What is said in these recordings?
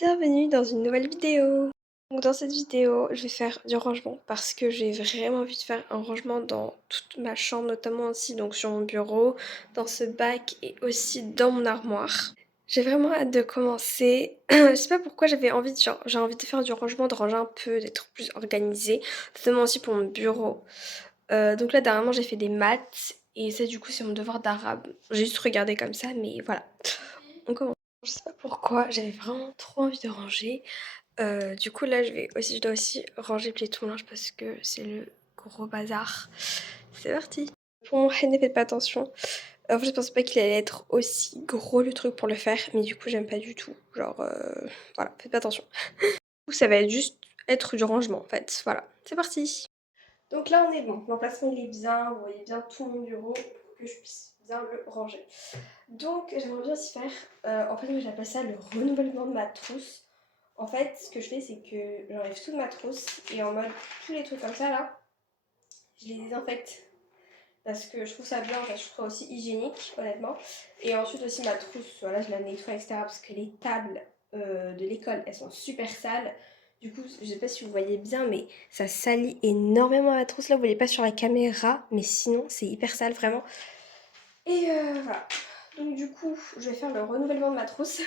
Bienvenue dans une nouvelle vidéo. Donc dans cette vidéo, je vais faire du rangement parce que j'ai vraiment envie de faire un rangement dans toute ma chambre, notamment aussi donc sur mon bureau, dans ce bac et aussi dans mon armoire. J'ai vraiment hâte de commencer. Je sais pas pourquoi j'avais envie de, genre, j'ai envie de faire du rangement, de ranger un peu, d'être plus organisée, notamment aussi pour mon bureau. Donc là dernièrement j'ai fait des maths et ça du coup c'est mon devoir d'arabe. J'ai juste regardé comme ça mais voilà. On commence. Je sais pas pourquoi, j'avais vraiment trop envie de ranger. Du coup là je dois aussi ranger plier tout mon linge parce que c'est le gros bazar. C'est parti. Pour mon henné, faites pas attention. En fait je pensais pas qu'il allait être aussi gros le truc pour le faire, mais du coup j'aime pas du tout. Genre voilà, faites pas attention. Du coup ça va être juste être du rangement en fait. Voilà, c'est parti. Donc là on est bon, l'emplacement il est bien, vous voyez bien tout mon bureau pour que je puisse bien le ranger. Donc j'aimerais bien aussi faire, en fait moi j'appelle ça le renouvellement de ma trousse. En fait ce que je fais c'est que j'enlève toute ma trousse et en mode tous les trucs comme ça là, je les désinfecte. Parce que je trouve ça bien, en fait, je trouve ça aussi hygiénique honnêtement. Et ensuite aussi ma trousse, voilà je la nettoie etc. Parce que les tables de l'école elles sont super sales. Du coup je sais pas si vous voyez bien mais ça salit énormément la trousse là, vous voyez pas sur la caméra mais sinon c'est hyper sale vraiment. Et voilà. Donc du coup, je vais faire le renouvellement de ma trousse.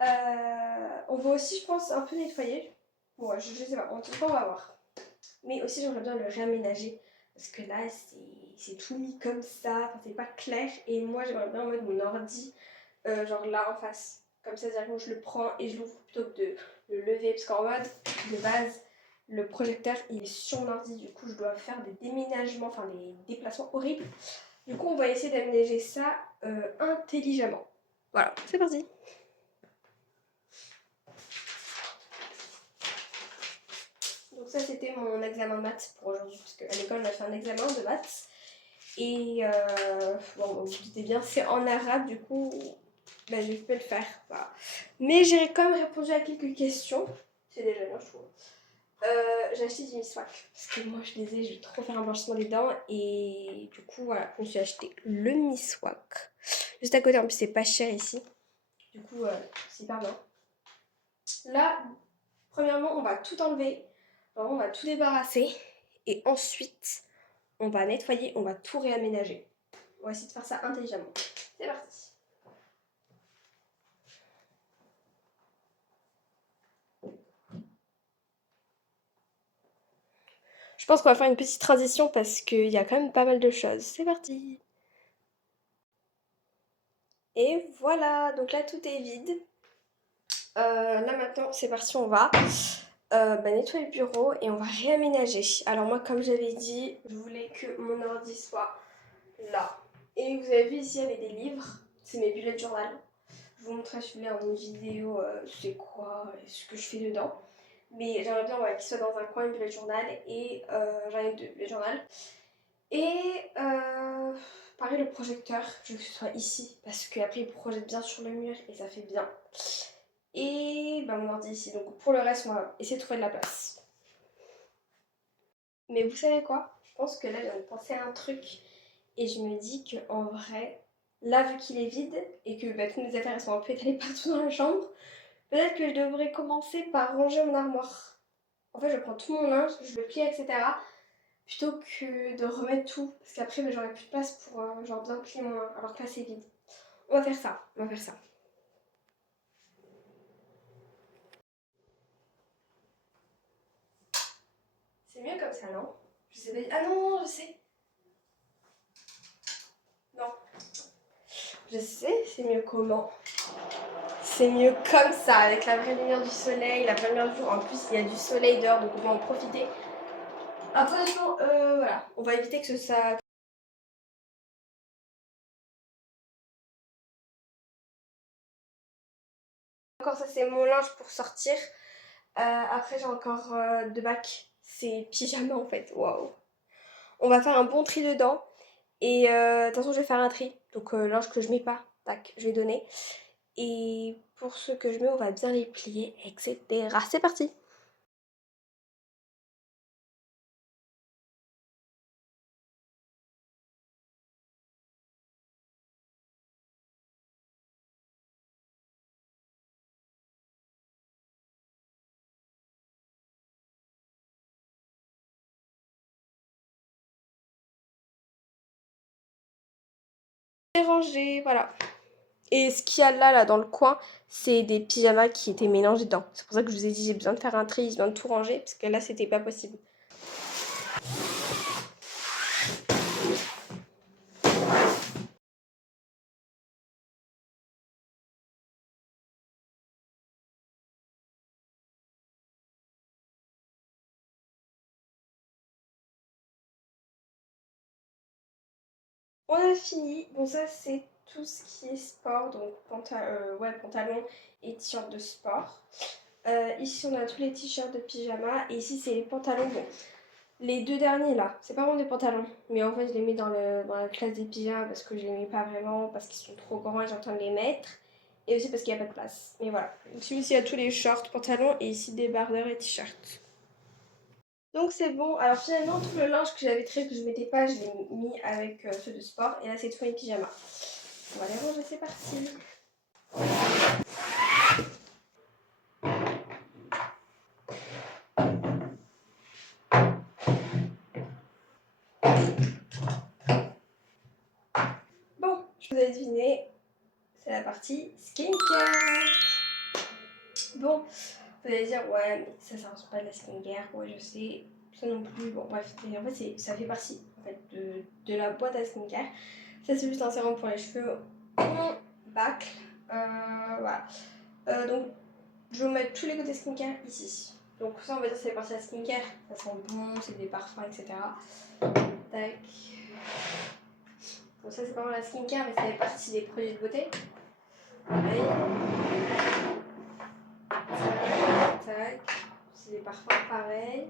On va aussi, je pense, un peu nettoyer. Bon, je sais pas, en tout cas, on va voir. Mais aussi, j'aimerais bien le réaménager. Parce que là, c'est tout mis comme ça, enfin, c'est pas clair. Et moi, j'aimerais bien mettre mon ordi, genre là en face. Comme ça, directement, je le prends et je l'ouvre plutôt que de le lever. Parce qu'en mode, de base, le projecteur, il est sur mon ordi. Du coup, je dois faire des déménagements, enfin des déplacements horribles. Du coup, on va essayer d'aménager ça intelligemment. Voilà, c'est parti. Donc ça, c'était mon examen de maths pour aujourd'hui, parce qu'à l'école, on a fait un examen de maths. Et bon, vous vous doutez bien, c'est en arabe, du coup, bah, je peux le faire. Voilà. Mais j'ai quand même répondu à quelques questions. C'est déjà bien, je trouve. J'ai acheté du miswak parce que moi je les ai, je vais trop faire un blanchiment des dents et du coup voilà, je me suis acheté le miswak. Juste à côté, en plus c'est pas cher ici. Du coup, c'est hyper bien. Là, premièrement, on va tout enlever. Alors, on va tout débarrasser. Et ensuite, on va nettoyer, on va tout réaménager. On va essayer de faire ça intelligemment. C'est parti. Je pense qu'on va faire une petite transition parce qu'il y a quand même pas mal de choses. C'est parti. Et voilà, donc là tout est vide. Là maintenant, c'est parti, on va nettoyer le bureau et on va réaménager. Alors moi, comme j'avais dit, je voulais que mon ordi soit là. Et vous avez vu ici, il y avait des livres. C'est mes bullets journal. Je vous montrerai si vous voulez en une vidéo c'est quoi et ce que je fais dedans. Mais j'aimerais bien qu'il soit dans un coin une bullet journal et j'en ai deux bullet journal. Et pareil le projecteur, je veux que ce soit ici parce qu'après il projette bien sur le mur et ça fait bien. Et bah, mon ordi ici. Donc pour le reste, on va essayer de trouver de la place. Mais vous savez quoi? Je pense que là, j'ai pensé à un truc et je me dis qu'en vrai, là, vu qu'il est vide et que bah, toutes mes affaires sont un peu étalées partout dans la chambre, peut-être que je devrais commencer par ranger mon armoire. En fait, je prends tout mon linge, je le plie, etc. Plutôt que de remettre tout. Parce qu'après, bah, j'aurai plus de place pour genre bien plier mon linge. Alors que là, c'est vide. On va faire ça. On va faire ça. C'est mieux comme ça, non? Je sais pas. Ah non, non, je sais. Non. Je sais, c'est mieux comment? C'est mieux comme ça, avec la vraie lumière du soleil, la vraie lumière du jour. En plus, il y a du soleil dehors, donc on va en profiter. Après, honnêtement, voilà, on va éviter que ça. Encore, ça, c'est mon linge pour sortir. Après, j'ai encore deux bacs. C'est pyjama en fait, waouh. On va faire un bon tri dedans. Et de toute façon, je vais faire un tri. Donc, linge que je mets pas, tac, je vais donner. Et pour ceux que je mets, on va bien les plier, etc. C'est parti! J'ai rangé, voilà. Et ce qu'il y a là dans le coin, c'est des pyjamas qui étaient mélangés dedans. C'est pour ça que je vous ai dit j'ai besoin de faire un tri, j'ai besoin de tout ranger, parce que là c'était pas possible. On a fini. Bon, ça, c'est tout ce qui est sport. Donc, pantalon et t-shirt de sport. Ici, on a tous les t-shirts de pyjama. Et ici, c'est les pantalons. Bon, les deux derniers, là, c'est pas vraiment des pantalons. Mais en fait, je les mets dans la classe des pyjamas parce que je les mets pas vraiment. Parce qu'ils sont trop grands et j'entends les mettre. Et aussi parce qu'il n'y a pas de place. Mais voilà. Ici, il y a tous les shorts, pantalons. Et ici, des bardeurs et t-shirts. Donc c'est bon. Alors finalement, tout le linge que j'avais créé que je mettais pas, je l'ai mis avec ceux de sport. Et là, c'est tout mes pyjamas. On va les ranger, c'est parti. Bon, je vous ai deviné, c'est la partie skincare. Bon, vous allez dire, ouais, mais ça ressemble pas de la skincare. Ouais, je sais. Ça non plus. Bon, bref. Mais en fait, ça fait partie en fait, de la boîte à skincare. Ça, c'est juste un sérum pour les cheveux. Mon bâcle. Voilà. Donc, je vais vous mettre tous les côtés skincare ici. Donc ça, on va dire que c'est partie de la skincare. Ça sent bon, c'est des parfums, etc. Tac. Donc ça, c'est pas vraiment la skincare, mais ça fait partie des produits de beauté. Pareil. Tac. C'est des parfums, pareil.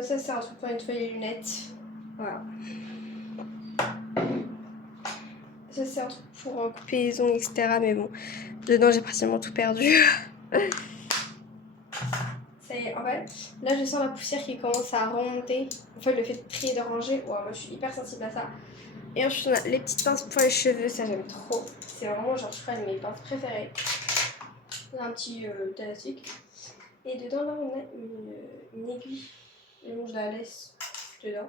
Ça, c'est un truc pour nettoyer les lunettes. Voilà. Ça, c'est un truc pour couper les ongles, etc. Mais bon, dedans, j'ai pratiquement tout perdu. Ça y est, en fait, là je sens la poussière qui commence à remonter. En fait, le fait de trier, de ranger, ouais, moi je suis hyper sensible à ça. Et ensuite, on a les petites pinces pour les cheveux, ça j'aime trop. C'est vraiment, genre, je crois, une de mes pinces préférées. On a un petit élastique. Et dedans, là, on a une aiguille. Et donc, je la laisse dedans.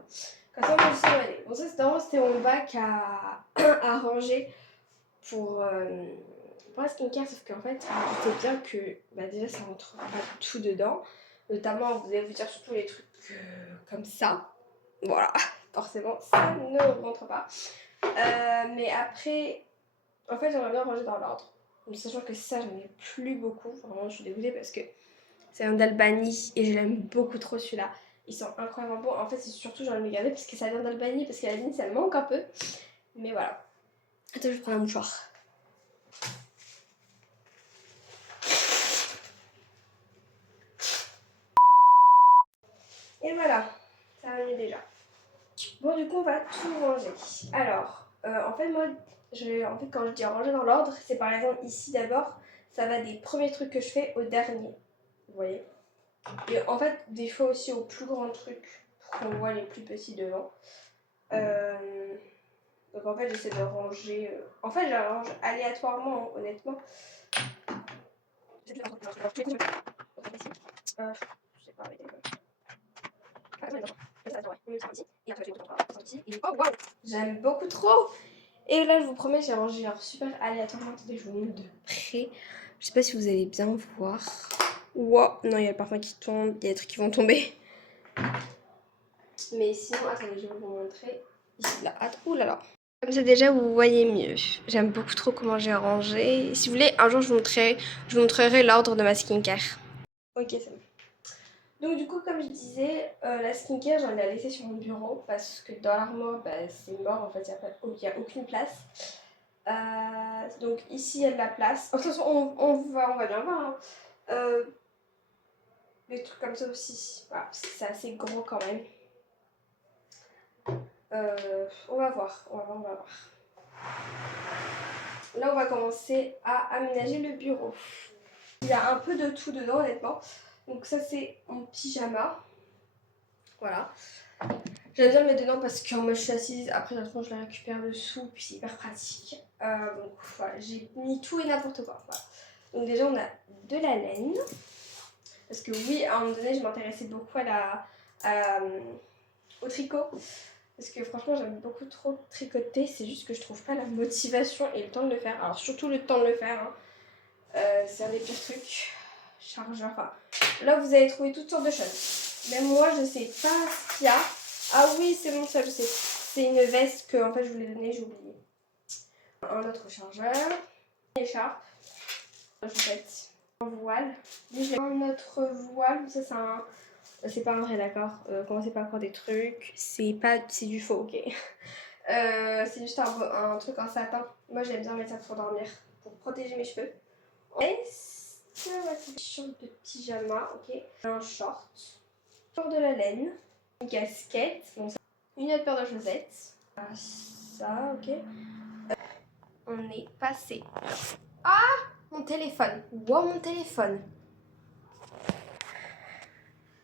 Comme ça, moi, je sais où aller. Bon, ça, c'était mon bac à ranger pour la skincare, sauf qu'en fait, je sais bien que bah, déjà ça rentre pas tout dedans. Notamment, vous allez vous dire surtout les trucs comme ça. Voilà, forcément, ça ne rentre pas. Mais après, en fait, j'aimerais bien ranger dans l'ordre. Sachant que ça, j'en ai plus beaucoup. Vraiment, je suis dégoûtée parce que c'est un d'Albanie et je l'aime beaucoup trop celui-là. Ils sont incroyablement bons. En fait, c'est surtout, j'ai envie de les garder parce que ça vient d'Albanie, parce qu'à l'Albanie, ça me manque un peu. Mais voilà. Attends, je prends un mouchoir. Et voilà, ça va mieux déjà. Bon, du coup, on va tout ranger. Alors, en fait, moi, quand je dis ranger dans l'ordre, c'est par exemple ici d'abord, ça va des premiers trucs que je fais au dernier. Vous voyez? Et en fait, des fois aussi au plus grand truc, pour qu'on voit les plus petits devant. Donc en fait, j'essaie de ranger. En fait, je range aléatoirement, honnêtement. Je sais pas, j'aime beaucoup trop. Et là, je vous promets, j'ai rangé genre super aléatoirement. Attendez, je vous montre de près. Je sais pas si vous allez bien voir. Wow, non, il y a le parfum qui tombe, il y a des trucs qui vont tomber. Mais sinon, attendez, je vais vous montrer. Ici, là, ouh là là. Comme ça, déjà, vous voyez mieux. J'aime beaucoup trop comment j'ai rangé. Si vous voulez, un jour, je vous montrerai l'ordre de ma skincare. Ok, c'est bon. Donc du coup, comme je disais, la skincare, j'en ai laissé sur mon bureau parce que dans l'armoire, bah, c'est mort, en fait, il n'y a aucune place. Donc ici, il y a de la place. Attention, on va bien voir. Hein. Des trucs comme ça aussi, voilà, parce que c'est assez gros quand même. On va voir, on va voir. Là, on va commencer à aménager le bureau. Il y a un peu de tout dedans, honnêtement. Donc ça, c'est mon pyjama. Voilà. J'aime bien le mettre dedans parce que moi je suis assise, après je la récupère dessous, puis c'est hyper pratique. Donc voilà, j'ai mis tout et n'importe quoi. Voilà. Donc déjà on a de la laine. Parce que oui, à un moment donné je m'intéressais beaucoup au tricot. Parce que franchement j'aime beaucoup trop tricoter, c'est juste que je trouve pas la motivation et le temps de le faire. Alors surtout le temps de le faire, hein. C'est un des pires trucs. Chargeur, enfin. Là vous allez trouver toutes sortes de choses. Même moi je sais pas ce qu'il y a. Ah oui c'est bon ça je sais. C'est une veste que en fait je vous l'ai donnée, j'ai oublié. Un autre chargeur. Une écharpe. Chaussette. Un voile. Un autre voile, ça c'est un... C'est pas un vrai d'accord, commencez pas à croire des trucs, c'est du faux, ok. C'est juste un truc en satin. Moi j'aime bien mettre ça pour dormir, pour protéger mes cheveux. Veste, une short de pyjama, ok. Un short, de la laine, une casquette, bon, ça. Une autre paire de chaussettes. Ça, ok. On est passé. Ah, mon téléphone. Wow, mon téléphone.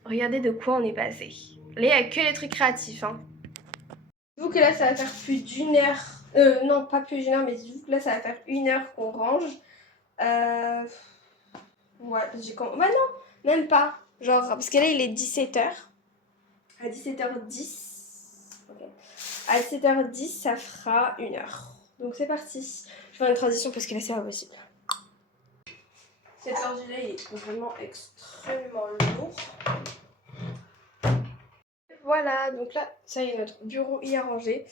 Regardez de quoi on est passé. Là, il n'y a que les trucs créatifs. Hein. Dites-vous que là, ça va faire plus d'une heure. Non, pas plus d'une heure, mais dites-vous que là, ça va faire 1 heure qu'on range. Ouais, j'ai comme... Bah non, même pas. Genre, parce que là, il est 17h. À 17h10. Ok. À 17h10, ça fera 1 heure. Donc, c'est parti. Je vais faire une transition parce que là, c'est pas possible. Cet ordi-là, il est vraiment extrêmement lourd. Voilà, donc là, ça y est, notre bureau y est rangé.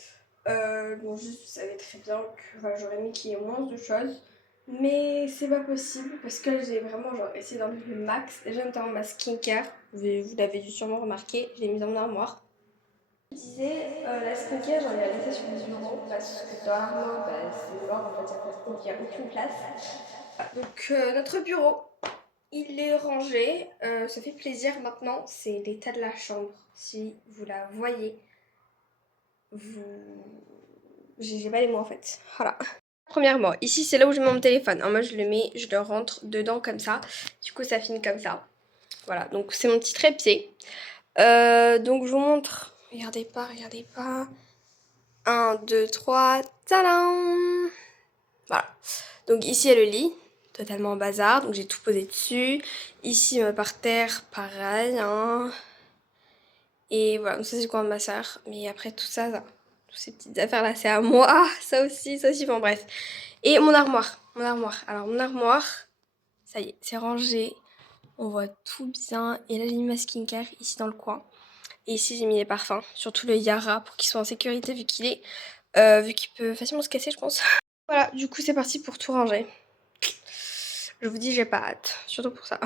Bon, juste, vous savez très bien que voilà, j'aurais aimé qu'il y ait moins de choses. Mais c'est pas possible parce que j'ai vraiment genre, essayé d'enlever le max. Déjà, notamment ma skincare, vous l'avez dû sûrement remarquer, je l'ai mise dans mon armoire. Je disais, la skincare, j'en ai laissé sur le bureau parce que dans l'armoire, bah, c'est mort en fait, il n'y a aucune place. Donc, notre bureau. Il est rangé, ça fait plaisir maintenant, c'est l'état de la chambre. Si vous la voyez, j'ai pas les mots en fait. Voilà. Premièrement, ici c'est là où je mets mon téléphone. Alors moi je le mets, je le rentre dedans comme ça. Du coup ça finit comme ça. Voilà, donc c'est mon petit trépied. Donc je vous montre. Regardez pas, regardez pas. 1, 2, 3, tadam! Voilà. Donc ici il y a le lit. Totalement en bazar, donc j'ai tout posé dessus. Ici par terre, pareil. Hein. Et voilà, donc ça c'est le coin de ma soeur. Mais après tout ça, toutes ces petites affaires là, c'est à moi. Ça aussi, bon bref. Et mon armoire. Alors mon armoire, ça y est, c'est rangé. On voit tout bien. Et là j'ai mis ma skincare ici dans le coin. Et ici j'ai mis les parfums, surtout le Yara pour qu'il soit en sécurité vu qu'il peut facilement se casser je pense. Voilà, du coup c'est parti pour tout ranger. Je vous dis, j'ai pas hâte, surtout pour ça.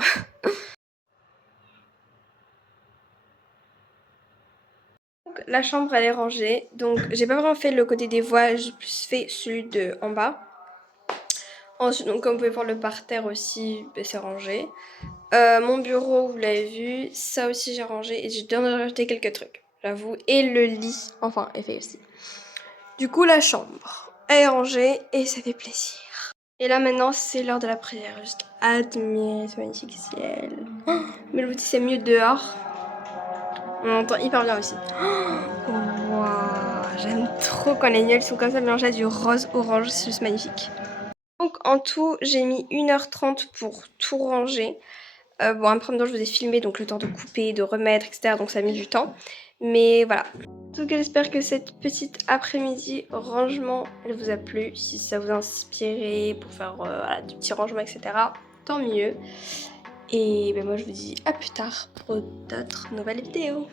Donc, la chambre elle est rangée, donc j'ai pas vraiment fait le côté des voiles, j'ai plus fait celui de en bas. Ensuite, donc comme vous pouvez voir le parterre aussi, ben, c'est rangé. Mon bureau, vous l'avez vu, ça aussi j'ai rangé et j'ai dû rajouter quelques trucs, j'avoue. Et le lit, enfin, est fait aussi. Du coup, la chambre elle est rangée et ça fait plaisir. Et là maintenant c'est l'heure de la prière, juste admirer ce magnifique ciel. Oh, mais le petit c'est mieux dehors. On entend hyper bien aussi. Oh, wow, j'aime trop quand les nuages sont comme ça mélangés à du rose orange, c'est juste magnifique. Donc en tout j'ai mis 1h30 pour tout ranger. Bon après maintenant je vous ai filmé donc le temps de couper, de remettre etc. Donc ça a mis du temps. Mais voilà. En tout cas j'espère que cette petite après-midi rangement elle vous a plu. Si ça vous a inspiré pour faire voilà, du petit rangement etc. Tant mieux. Et ben moi je vous dis à plus tard pour d'autres nouvelles vidéos.